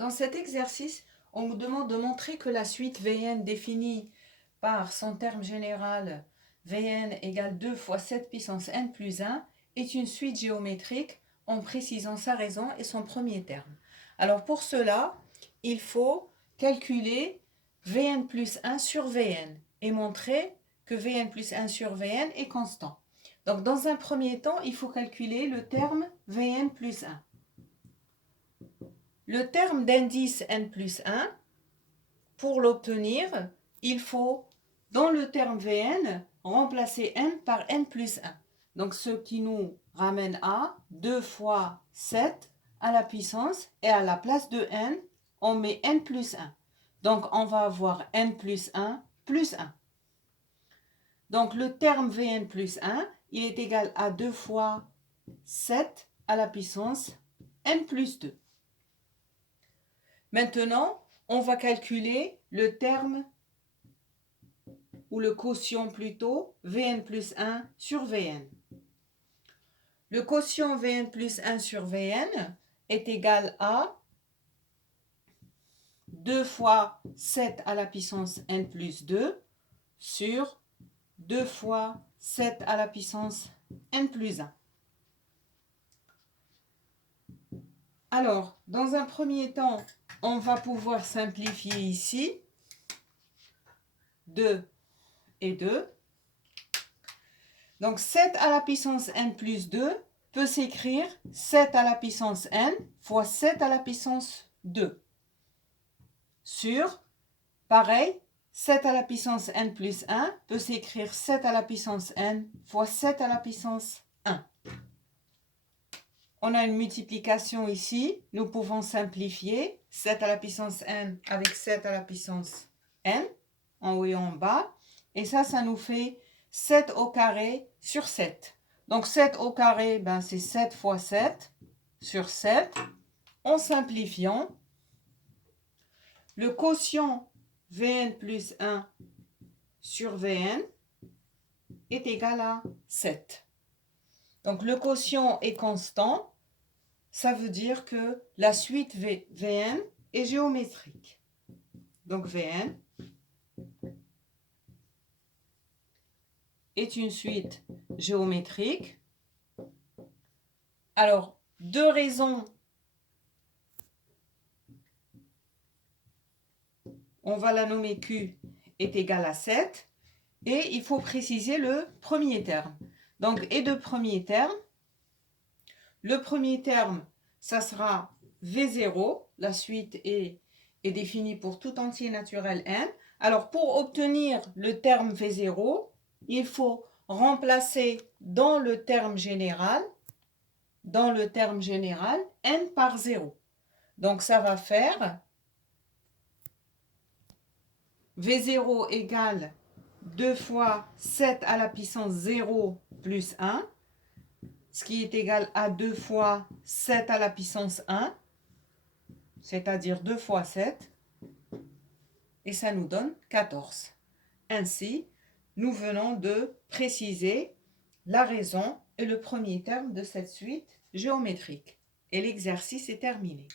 Dans cet exercice, on nous demande de montrer que la suite Vn définie par son terme général Vn égale 2 fois 7 puissance n plus 1 est une suite géométrique en précisant sa raison et son premier terme. Alors pour cela, il faut calculer Vn plus 1 sur Vn et montrer que Vn plus 1 sur Vn est constant. Donc dans un premier temps, il faut calculer le terme Vn plus 1. Le terme d'indice n plus 1, pour l'obtenir, il faut, dans le terme Vn, remplacer n par n plus 1. Donc ce qui nous ramène à 2 fois 7 à la puissance, et à la place de n, on met n plus 1. Donc on va avoir n plus 1 plus 1. Donc le terme Vn plus 1, il est égal à 2 fois 7 à la puissance n plus 2. Maintenant, on va calculer le terme, ou le quotient plutôt, Vn plus 1 sur Vn. Le quotient Vn plus 1 sur Vn est égal à 2 fois 7 à la puissance n plus 2 sur 2 fois 7 à la puissance n plus 1. Alors, dans un premier temps, on va pouvoir simplifier ici 2 et 2. Donc 7 à la puissance n plus 2 peut s'écrire 7 à la puissance n fois 7 à la puissance 2 sur, pareil, 7 à la puissance n plus 1 peut s'écrire 7 à la puissance n fois 7 à la puissance 1. On a une multiplication ici, nous pouvons simplifier 7 à la puissance n avec 7 à la puissance n, en haut et en bas, et ça nous fait 7 au carré sur 7. Donc 7 au carré, c'est 7 fois 7 sur 7. En simplifiant, le quotient Vn plus 1 sur Vn est égal à 7. Donc le quotient est constant. Ça veut dire que la suite Vn est géométrique. Donc Vn est une suite géométrique. Alors, deux raisons. On va la nommer Q est égale à 7. Et il faut préciser le premier terme. Donc, et de premier terme, le premier terme, ça sera V0. La suite est définie pour tout entier naturel n. Alors, pour obtenir le terme V0, il faut remplacer dans le terme général n par 0. Donc, ça va faire V0 égale 2 fois 7 à la puissance 0 plus 1, ce qui est égal à 2 fois 7 à la puissance 1, c'est-à-dire 2 fois 7, et ça nous donne 14. Ainsi, nous venons de préciser la raison et le premier terme de cette suite géométrique. Et l'exercice est terminé.